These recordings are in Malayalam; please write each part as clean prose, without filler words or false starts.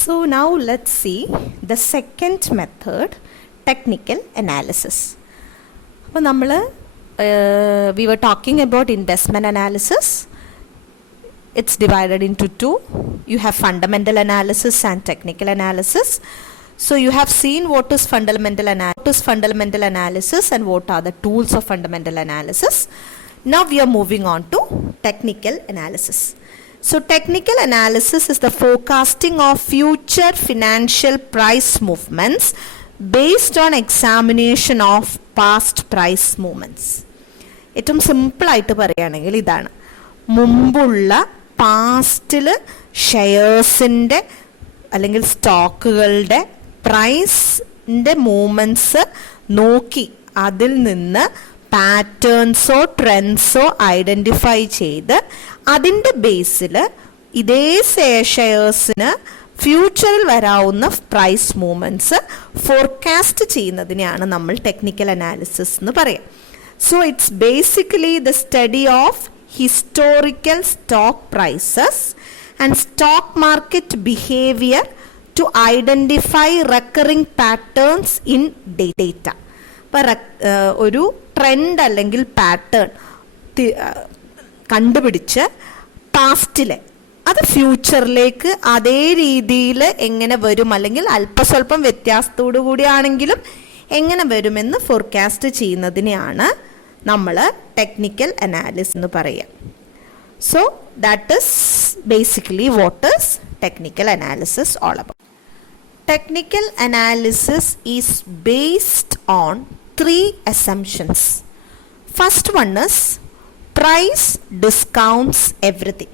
So now let's see the second method, technical analysis. അപ്പോൾ we were talking about investment analysis. It's divided into two. You have fundamental analysis and technical analysis. So you have seen what is fundamental analysis and what are the tools of fundamental analysis. Now we are moving on to technical analysis. So technical analysis is the forecasting of future financial price movements based on examination of past price movements. ഏറ്റവും സിമ്പിളായിട്ട് പറയുകയാണെങ്കിൽ ഇതാണ്, മുമ്പുള്ള പാസ്റ്റിൽ ഷെയർസിൻ്റെ അല്ലെങ്കിൽ സ്റ്റോക്കുകളുടെ പ്രൈസിൻ്റെ മൂവ്മെൻറ്റ്സ് നോക്കി അതിൽ നിന്ന് പാറ്റേൺസോ ട്രെൻഡ്സോ ഐഡൻറ്റിഫൈ ചെയ്ത് അതിൻ്റെ ബേസിൽ ഇതേ ഷെയർസിന് ഫ്യൂച്ചറിൽ വരാവുന്ന പ്രൈസ് മൂവ്മെൻറ്റ്സ് ഫോർകാസ്റ്റ് ചെയ്യുന്നതിനെയാണ് നമ്മൾ ടെക്നിക്കൽ അനാലിസിസ് എന്ന് പറയാം. So it's basically the study of historical stock prices and stock market behaviour to identify recurring patterns in data. അപ്പം ഒരു ട്രെൻഡ് അല്ലെങ്കിൽ പാറ്റേൺ കണ്ടുപിടിച്ച് പാസ്റ്റിലെ അത് ഫ്യൂച്ചറിലേക്ക് അതേ രീതിയിൽ എങ്ങനെ വരും, അല്ലെങ്കിൽ അല്പസ്വല്പം വ്യത്യാസത്തോടു കൂടിയാണെങ്കിലും എങ്ങനെ വരുമെന്ന് ഫോർകാസ്റ്റ് ചെയ്യുന്നതിനെയാണ് നമ്മൾ ടെക്നിക്കൽ അനാലിസിസ് എന്ന് പറയുക. So that is basically what is technical analysis all about. Technical analysis is based on three assumptions. First one is price discounts everything.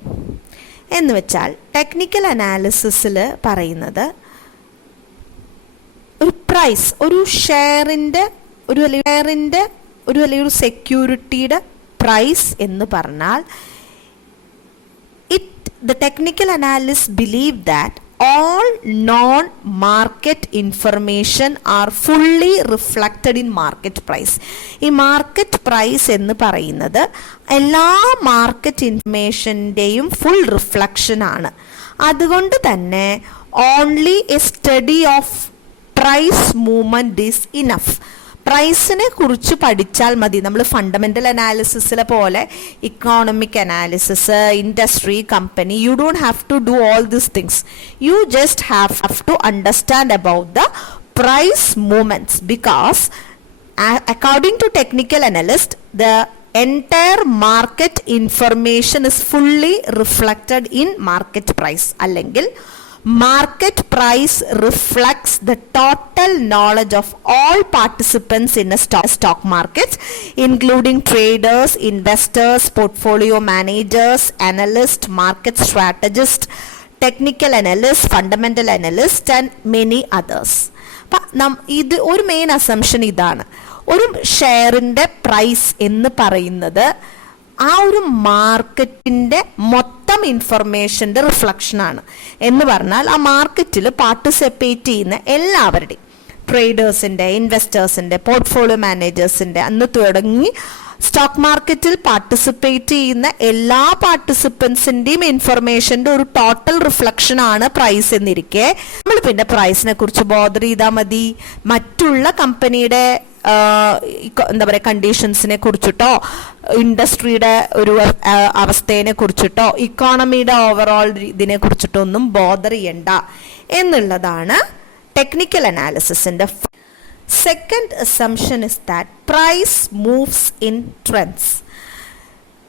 എന്ന് വെച്ചാൽ ടെക്നിക്കൽ അനാലിസിസിൽ പറയുന്നത് ഒരു പ്രൈസ്, ഒരു ഷെയറിൻ്റെ ഒരു സെക്യൂരിറ്റിയുടെ പ്രൈസ് എന്ന് പറഞ്ഞാൽ the technical analysts believe that all non-market information are fully reflected in market price. ഈ മാർക്കറ്റ് പ്രൈസ് എന്ന് പറയുന്നത് എല്ലാ മാർക്കറ്റ് ഇൻഫർമേഷൻ്റെയും ഫുൾ റിഫ്ലക്ഷൻ ആണ്. അതുകൊണ്ട് തന്നെ only a study of price movement is enough. പ്രൈസിനെ കുറിച്ച് പഠിച്ചാൽ മതി. നമ്മൾ ഫണ്ടമെൻ്റൽ അനാലിസിസിലെ പോലെ economic analysis, industry, company, you don't have to do all these things. You just have to understand about the price movements because according to technical analyst the entire market information is fully reflected in market price. അല്ലെങ്കിൽ market price reflects the total knowledge of all participants in a stock market, including traders, investors, portfolio managers, analysts, market strategists, technical analysts, fundamental analysts and many others. ഇത് ഒരു മെയിൻ അസംഷൻ ഇതാണ്. ഒരു ഷെയറിൻ്റെ പ്രൈസ് എന്ന് പറയുന്നത് ആ ഒരു മാർക്കറ്റിൻ്റെ മൊത്തം ഇൻഫർമേഷൻ്റെ റിഫ്ലക്ഷനാണ്. എന്ന് പറഞ്ഞാൽ ആ മാർക്കറ്റിൽ പാർട്ടിസിപ്പേറ്റ് ചെയ്യുന്ന എല്ലാവരുടെയും, ട്രേഡേഴ്സിൻ്റെ, ഇൻവെസ്റ്റേഴ്സിൻ്റെ, പോർട്ട്ഫോളിയോ മാനേജേഴ്സിൻ്റെ അന്ന് തുടങ്ങി സ്റ്റോക്ക് മാർക്കറ്റിൽ പാർട്ടിസിപ്പേറ്റ് ചെയ്യുന്ന എല്ലാ പാർട്ടിസിപ്പൻസിൻ്റെയും ഇൻഫർമേഷൻ്റെ ഒരു ടോട്ടൽ റിഫ്ലക്ഷനാണ് പ്രൈസ് എന്നിരിക്കെ നമ്മൾ പിന്നെ പ്രൈസിനെ കുറിച്ച് ബോദർ ചെയ്താൽ മതി. മറ്റുള്ള കമ്പനിയുടെ എന്താ പറയുക കണ്ടീഷൻസിനെ കുറിച്ചിട്ടോ, ഇൻഡസ്ട്രിയുടെ ഒരു അവസ്ഥയെ കുറിച്ചിട്ടോ, ഇക്കോണമിയുടെ ഓവറോൾ ഇതിനെ കുറിച്ചിട്ടോ ഒന്നും ബോദർ ചെയ്യണ്ട എന്നുള്ളതാണ് ടെക്നിക്കൽ അനാലിസിസിൻ്റെ. Second assumption is that price moves in trends.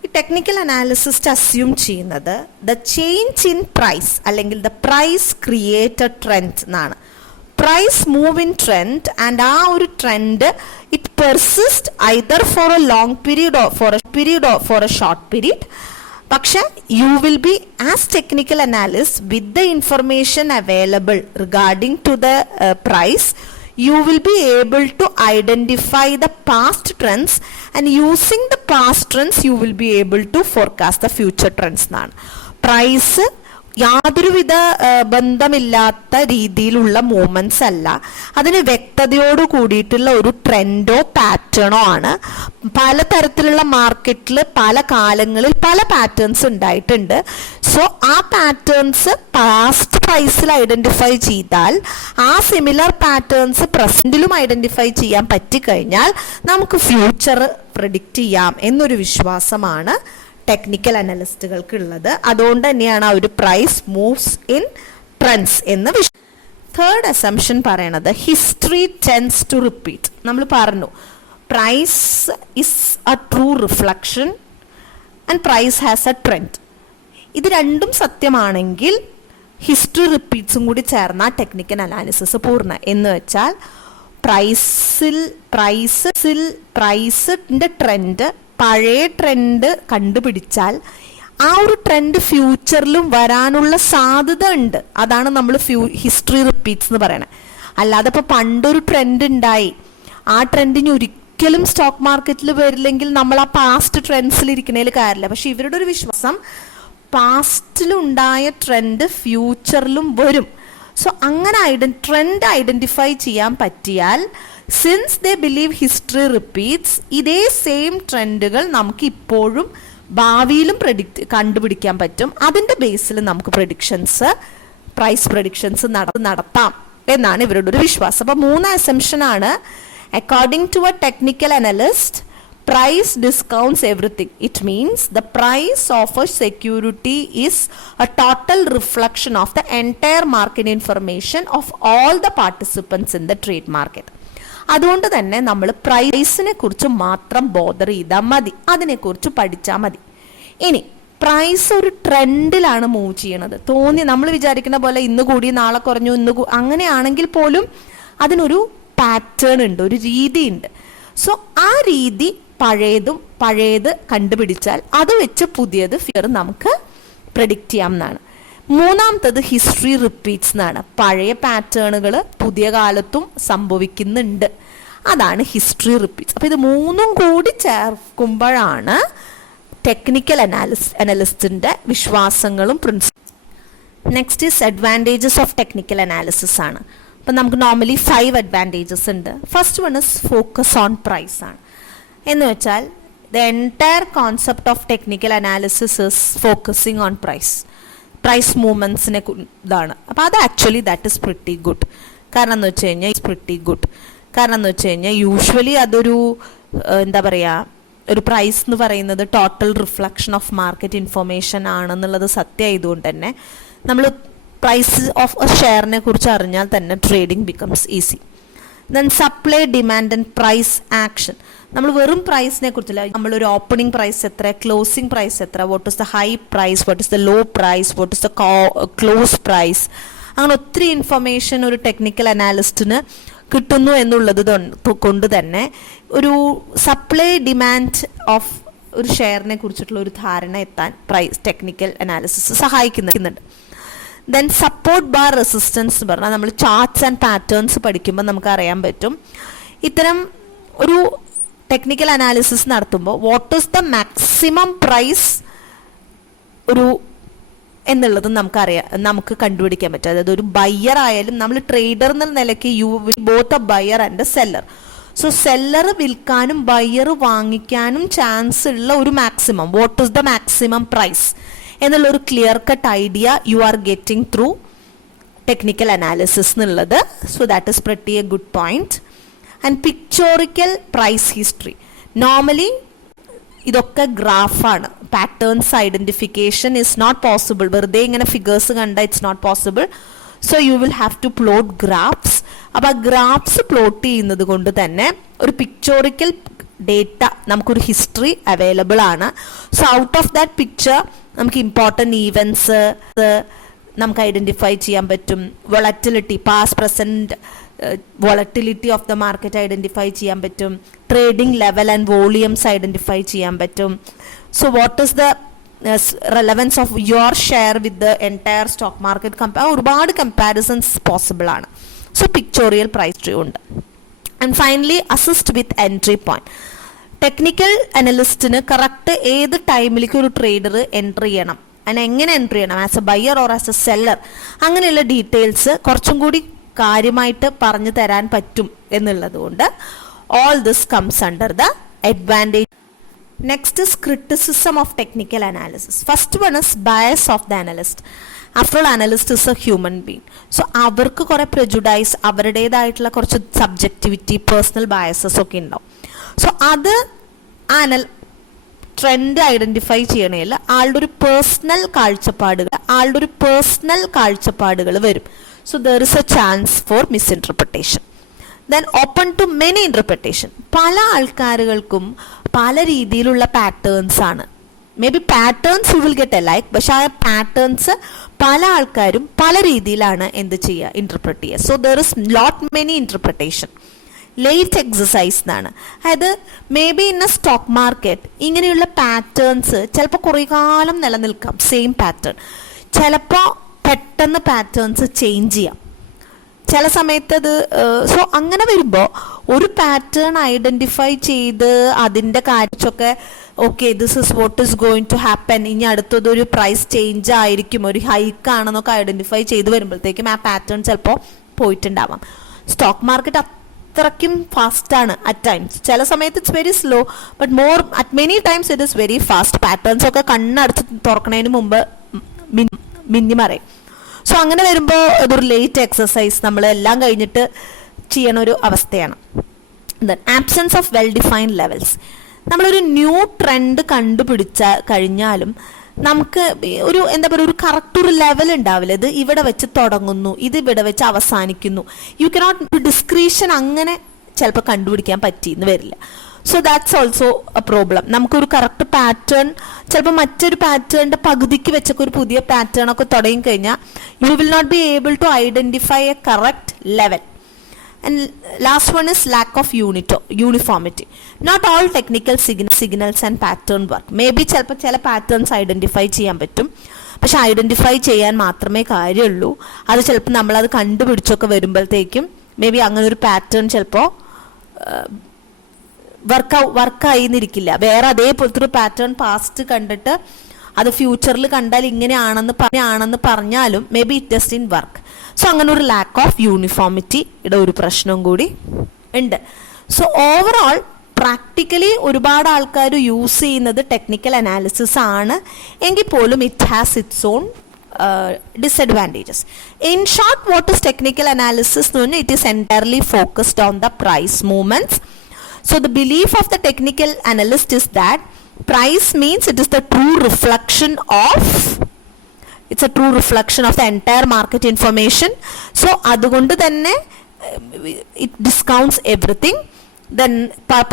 ഈ ടെക്നിക്കൽ അനാലിസിസ്റ്റ് അസ്യൂം ചെയ്യുന്നത് ദ ചേഞ്ച് ഇൻ പ്രൈസ് അല്ലെങ്കിൽ ദ പ്രൈസ് ക്രിയേറ്റഡ് ട്രെൻഡ് എന്നാണ്. Price move in trend and ആ ഒരു trend it persist either for a long period or for a short period. പക്ഷെ you will be as technical analyst with the information available regarding to the price, you will be able to identify the past trends and using the past trends you will be able to forecast the future trends എന്നാണ്. പ്രൈസ് യാതൊരുവിധ ബന്ധമില്ലാത്ത രീതിയിലുള്ള മൂവ്മെന്റ്സ് അല്ല, അതിന് വ്യക്തതയോട് കൂടിയിട്ടുള്ള ഒരു ട്രെൻഡോ പാറ്റേണോ ആണ്. പലതരത്തിലുള്ള മാർക്കറ്റിൽ പല കാലങ്ങളിൽ പല പാറ്റേൺസ് ഉണ്ടായിട്ടുണ്ട്. സോ ആ പാറ്റേൺസ് പാസ്റ്റ് പ്രൈസിൽ ഐഡന്റിഫൈ ചെയ്താൽ ആ സിമിലർ പാറ്റേൺസ് പ്രസന്റിലും ഐഡന്റിഫൈ ചെയ്യാൻ പറ്റിക്കഴിഞ്ഞാൽ നമുക്ക് ഫ്യൂച്ചർ പ്രെഡിക്റ്റ് ചെയ്യാം എന്നൊരു വിശ്വാസമാണ് ടെക്നിക്കൽ അനലിസ്റ്റുകൾക്ക് ഉള്ളത്. അതുകൊണ്ട് തന്നെയാണ് ആ ഒരു പ്രൈസ് മൂവ്സ് ഇൻ ട്രെൻഡ്സ് എന്ന്. തേർഡ് അസംഷൻ പറയണത് ഹിസ്റ്ററി ടെൻസ് ടു റിപ്പീറ്റ്. നമ്മൾ പറഞ്ഞു price is a true reflection and price has a trend. ഇത് രണ്ടും സത്യമാണെങ്കിൽ ഹിസ്റ്ററി റിപ്പീറ്റ്സും കൂടി ചേർന്ന ടെക്നിക്കൽ അനാലിസിസ് പൂർണ്ണ. എന്ന് വെച്ചാൽ പ്രൈസിന്റെ ട്രെൻഡ് പഴയ ട്രെൻഡ് കണ്ടുപിടിച്ചാൽ ആ ഒരു ട്രെൻഡ് ഫ്യൂച്ചറിലും വരാനുള്ള സാധ്യത ഉണ്ട്. അതാണ് നമ്മൾ ഹിസ്റ്ററി റിപ്പീറ്റ്സ് എന്ന് പറയണത്. അല്ലാതെ ഇപ്പോൾ പണ്ടൊരു ട്രെൻഡ് ഉണ്ടായി, ആ ട്രെൻഡിന് ഒരിക്കലും സ്റ്റോക്ക് മാർക്കറ്റിൽ വരില്ലെങ്കിൽ നമ്മൾ ആ പാസ്റ്റ് ട്രെൻഡ്സിൽ ഇരിക്കുന്നതിൽ കാര്യമില്ല. പക്ഷെ ഇവരുടെ ഒരു വിശ്വാസം പാസ്റ്റിലുണ്ടായ ട്രെൻഡ് ഫ്യൂച്ചറിലും വരും. സോ അങ്ങനെ ട്രെൻഡ് ഐഡന്റിഫൈ ചെയ്യാൻ പറ്റിയാൽ, സിൻസ് ദേ ബിലീവ് ഹിസ്റ്ററി റിപ്പീറ്റ്സ്, ഇതേ സെയിം ട്രെൻഡുകൾ നമുക്ക് ഇപ്പോഴും ഭാവിയിലും കണ്ടുപിടിക്കാൻ പറ്റും. അതിൻ്റെ ബേസിൽ നമുക്ക് പ്രൈസ് പ്രഡിക്ഷൻസ് നടത്താം എന്നാണ് ഇവരുടെ ഒരു വിശ്വാസം. അപ്പോൾ 3 അസംഷൻ ആണ്. According to a technical analyst, price discounts everything. It means the price of a security is a total reflection of the entire market information of all the participants in the trade market. അതുകൊണ്ട് തന്നെ നമ്മൾ പ്രൈസിനെ കുറിച്ച് മാത്രം ബോദർ ചെയ്താൽ മതി, അതിനെക്കുറിച്ച് പഠിച്ചാൽ മതി. ഇനി പ്രൈസ് ഒരു ട്രെൻഡിലാണ് മൂവ് ചെയ്യണത്. നമ്മൾ വിചാരിക്കുന്ന പോലെ ഇന്ന് കൂടി നാളെ കുറഞ്ഞു, അങ്ങനെയാണെങ്കിൽ പോലും അതിനൊരു പാറ്റേൺ ഉണ്ട്, ഒരു രീതിയുണ്ട്. സോ ആ രീതി പഴയത് കണ്ടുപിടിച്ചാൽ അത് വെച്ച് പുതിയത് ഫ്യൂച്ചർ നമുക്ക് പ്രെഡിക്റ്റ് ചെയ്യാം എന്നാണ്. മൂന്നാമത്തത് ഹിസ്റ്ററി റിപ്പീറ്റ്സ് എന്നാണ്. പഴയ പാറ്റേണുകൾ പുതിയ കാലത്തും സംഭവിക്കുന്നുണ്ട്, അതാണ് ഹിസ്റ്ററി റിപ്പീറ്റ്സ്. അപ്പോൾ ഇത് മൂന്നും കൂടി ചേർക്കുമ്പോഴാണ് ടെക്നിക്കൽ അനലിസ്റ്റിന്റെ വിശ്വാസങ്ങളും പ്രിൻസിപ്പിൾസും. Next is advantages of technical analysis ആണ്. അപ്പം നമുക്ക് നോർമലി 5 അഡ്വാൻറ്റേജസ് ഉണ്ട്. First one is focus on price ആണ്. എന്ന് വെച്ചാൽ the entire concept of technical analysis is focusing on price മൂവ്മെൻറ്റ്സിനെ ഇതാണ്. അപ്പോൾ അത് actually that is pretty good. കാരണം എന്ന് വെച്ച് കഴിഞ്ഞാൽ യൂഷ്വലി അതൊരു എന്താ പറയുക, ഒരു പ്രൈസ് എന്ന് പറയുന്നത് total reflection of market information ആണെന്നുള്ളത് സത്യമായതുകൊണ്ട് തന്നെ നമ്മൾ പ്രൈസ് ഓഫ് എ ഷെയറിനെ കുറിച്ച് അറിഞ്ഞാൽ തന്നെ trading becomes easy. Then supply, demand and price action. നമ്മൾ വെറും പ്രൈസിനെ കുറിച്ചല്ല, നമ്മളൊരു ഓപ്പണിംഗ് പ്രൈസ് എത്ര, ക്ലോസിംഗ് പ്രൈസ് എത്ര, what is the high price, what is the low price, what is the close price, അങ്ങനെ ഒത്തിരി ഇൻഫർമേഷൻ ഒരു ടെക്നിക്കൽ അനാലിസ്റ്റിന് കിട്ടുന്നു എന്നുള്ളത് കൊണ്ട് തന്നെ ഒരു സപ്ലൈ ഡിമാൻഡ് ഓഫ് ഒരു ഷെയറിനെ കുറിച്ചിട്ടുള്ള ഒരു ധാരണ എത്താൻ ടെക്നിക്കൽ അനാലിസിസ് സഹായിക്കുന്നുണ്ട്. ദെൻ സപ്പോർട്ട് ബാർ റെസിസ്റ്റൻസ് എന്ന് പറഞ്ഞാൽ നമ്മൾ ചാർട്ട്സ് ആൻഡ് പാറ്റേൺസ് പഠിക്കുമ്പോൾ നമുക്ക് അറിയാൻ പറ്റും, ഇത്തരം ഒരു ടെക്നിക്കൽ അനാലിസിസ് നടത്തുമ്പോൾ what is the maximum price എന്നുള്ളത് നമുക്ക് കണ്ടുപിടിക്കാൻ പറ്റും. അതായത് ഒരു ബയ്യർ ആയാലും നമ്മൾ ട്രേഡർ എന്ന നിലയ്ക്ക് both a buyer and a seller. So seller വിൽക്കാനും ബയ്യർ വാങ്ങിക്കാനും ചാൻസ് ഉള്ള ഒരു maximum, what is the maximum price എന്നുള്ള ഒരു clear cut idea you are getting through technical analysis എന്നുള്ളത്. So that is pretty a good point. And pictorial price history. Normally ഇതൊക്കെ ഗ്രാഫാണ്. Patterns identification is not possible. വെറുതെ ഇങ്ങനെ ഫിഗേഴ്സ് കണ്ട it's not possible. So you will have to plot graphs. അപ്പോൾ ആ ഗ്രാഫ്സ് പ്ലോട്ട് ചെയ്യുന്നത് കൊണ്ട് തന്നെ ഒരു പിക്ചോറിക്കൽ ഡേറ്റ, നമുക്കൊരു ഹിസ്റ്ററി അവൈലബിൾ ആണ്. So out of that picture നമുക്ക് ഇമ്പോർട്ടൻറ്റ് ഈവൻസ് നമുക്ക് ഐഡന്റിഫൈ ചെയ്യാൻ പറ്റും. Volatility, past present volatility of the market identify ചെയ്യാൻ പറ്റും. Trading level and volumes identify ചെയ്യാൻ പറ്റും. So what is the relevance of your share with the entire stock market, ഒരുപാട് കമ്പാരിസൺസ് പോസിബിൾ ആണ്. സോ പിക്ചോറിയൽ പ്രൈസ് ട്രീ ഉണ്ട്. And finally assist with entry point. Technical അനലിസ്റ്റിന് correct ഏത് ടൈമിലേക്ക് ഒരു ട്രേഡർ എൻട്രി ചെയ്യണം അതിനെ എങ്ങനെ എൻട്രി ചെയ്യണം, as A buyer or as A seller, അങ്ങനെയുള്ള ഡീറ്റെയിൽസ് കുറച്ചും കൂടി കാര്യമായിട്ട് പറഞ്ഞു തരാൻ പറ്റും എന്നുള്ളത് കൊണ്ട് all this comes under the advantage. Next is criticism of technical analysis. First one is bias of the analyst. After all, analyst is a human being. So അവർക്ക് കുറെ prejudice, അവരുടേതായിട്ടുള്ള കുറച്ച് സബ്ജക്റ്റിവിറ്റി, പേഴ്സണൽ ബയസസ് ഒക്കെ ഉണ്ടാവും. സോ അത് ട്രെൻഡ് ഐഡന്റിഫൈ ചെയ്യണേൽ ആളുടെ ഒരു പേഴ്സണൽ കാഴ്ചപ്പാടുകൾ വരും. So there is a chance for misinterpretation. Then open to many interpretation. പല ആൾക്കാരുകൾക്കും പല രീതിയിലുള്ള പാറ്റേൺസ് ആണ്. May be patterns you will get a like, പക്ഷെ ആ പാറ്റേൺസ് പല ആൾക്കാരും പല രീതിയിലാണ് എന്ത് ചെയ്യുക, ഇൻറ്റർപ്രറ്റ് ചെയ്യുക. So there is lot many interpretation. Late exercise എന്നാണ്. അതായത് may be in A stock market ഇങ്ങനെയുള്ള പാറ്റേൺസ് ചിലപ്പോൾ കുറേ കാലം നിലനിൽക്കാം, സെയിം പാറ്റേൺ. ചിലപ്പോൾ പെട്ടെന്ന് പാറ്റേൺസ് ചേഞ്ച് ചെയ്യാം, ചില സമയത്ത് അത്. സോ അങ്ങനെ വരുമ്പോൾ ഒരു പാറ്റേൺ ഐഡന്റിഫൈ ചെയ്ത് അതിൻ്റെ കാര്യമൊക്കെ okay this is what is going to happen, ഇനി അടുത്തതൊരു പ്രൈസ് ചേഞ്ച് ആയിരിക്കും, ഒരു ഹൈക്ക് ആണെന്നൊക്കെ ഐഡന്റിഫൈ ചെയ്ത് വരുമ്പോഴത്തേക്കും ആ പാറ്റേൺ ചിലപ്പോൾ പോയിട്ടുണ്ടാവാം. സ്റ്റോക്ക് മാർക്കറ്റ് അത്രയ്ക്കും ഫാസ്റ്റാണ് അറ്റ് ടൈംസ്. ചില സമയത്ത് it's very slow, but more at many times it is very fast. Patterns ഒക്കെ കണ്ണടച്ച് തുറക്കുന്നതിന് മുമ്പ് മിന്നിമറയും. സോ അങ്ങനെ വരുമ്പോൾ ഇതൊരു ലേറ്റ് എക്സസൈസ് നമ്മൾ എല്ലാം കഴിഞ്ഞിട്ട് ചെയ്യണ ഒരു അവസ്ഥയാണ്. Then absence of well defined levels. നമ്മളൊരു ന്യൂ ട്രെൻഡ് കണ്ടുപിടിച്ച കഴിഞ്ഞാലും നമുക്ക് ഒരു എന്താ പറയുക, ഒരു കറക്റ്റ് ഒരു ലെവൽ ഉണ്ടാവില്ല. ഇത് ഇവിടെ വെച്ച് തുടങ്ങുന്നു, ഇത് ഇവിടെ വെച്ച് അവസാനിക്കുന്നു. യു കനോട്ട് ഡിസ്ക്രീഷൻ അങ്ങനെ ചിലപ്പോൾ കണ്ടുപിടിക്കാൻ പറ്റിയെന്ന് വരില്ല. So that's also A problem. നമുക്കൊരു കറക്റ്റ് പാറ്റേൺ ചിലപ്പോൾ മറ്റൊരു പാറ്റേണിൻ്റെ പകുതിക്ക് വെച്ചൊക്കെ ഒരു പുതിയ പാറ്റേൺ ഒക്കെ തുടങ്ങി കഴിഞ്ഞാൽ you will not be able to identify a correct level. And last one is lack of uniformity. Not all technical signals and pattern work. Maybe ചില പാറ്റേൺസ് ഐഡന്റിഫൈ ചെയ്യാൻ പറ്റും, പക്ഷെ ഐഡന്റിഫൈ ചെയ്യാൻ മാത്രമേ കാര്യമുള്ളൂ. അത് ചിലപ്പോൾ നമ്മളത് കണ്ടുപിടിച്ചൊക്കെ വരുമ്പോഴത്തേക്കും മേ ബി അങ്ങനെ ഒരു പാറ്റേൺ ചിലപ്പോൾ വർക്കായി എന്നിരിക്കില്ല. വേറെ അതേപോലത്തെ ഒരു പാറ്റേൺ പാസ്റ്റ് കണ്ടിട്ട് അത് ഫ്യൂച്ചറിൽ കണ്ടാൽ ഇങ്ങനെയാണെന്ന് പറഞ്ഞാലും may be it just in work. So അങ്ങനെ ഒരു ലാക്ക് ഓഫ് യൂണിഫോമിറ്റിയുടെ ഒരു പ്രശ്നവും കൂടി ഉണ്ട്. സോ ഓവറോൾ പ്രാക്ടിക്കലി ഒരുപാട് ആൾക്കാർ യൂസ് ചെയ്യുന്നത് ടെക്നിക്കൽ അനാലിസിസ് ആണ് എങ്കിൽ പോലും it has it's on disadvantages. In short, what is technical analysis? It is entirely focused on the price movements. So the belief of the technical analyst is that price means it is the true reflection of the entire market information. So അതുകൊണ്ട് തന്നെ it discounts everything. Then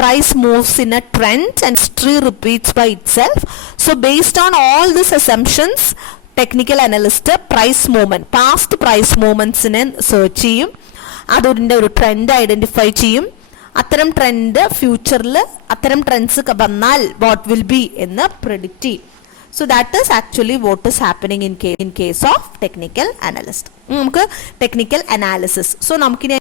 price moves in a trend and history repeats by itself. So based on all these assumptions, technical analyst price movement, past price movementsനെ സെർച്ച് ചെയ്യും, അതിൻ്റെ ഒരു ട്രെൻഡ് ഐഡന്റിഫൈ ചെയ്യും. അത്തരം ട്രെൻഡ് ഫ്യൂച്ചറിൽ അത്തരം ട്രെൻഡ്സ് വന്നാൽ വാട്ട് വിൽ ബി എന്ന് പ്രെഡിക്റ്റ് ചെയ്യും. So that is actually what is happening in case of technical analyst. നമുക്ക് ടെക്നിക്കൽ അനാലിസിസ്. സോ നമുക്കിനി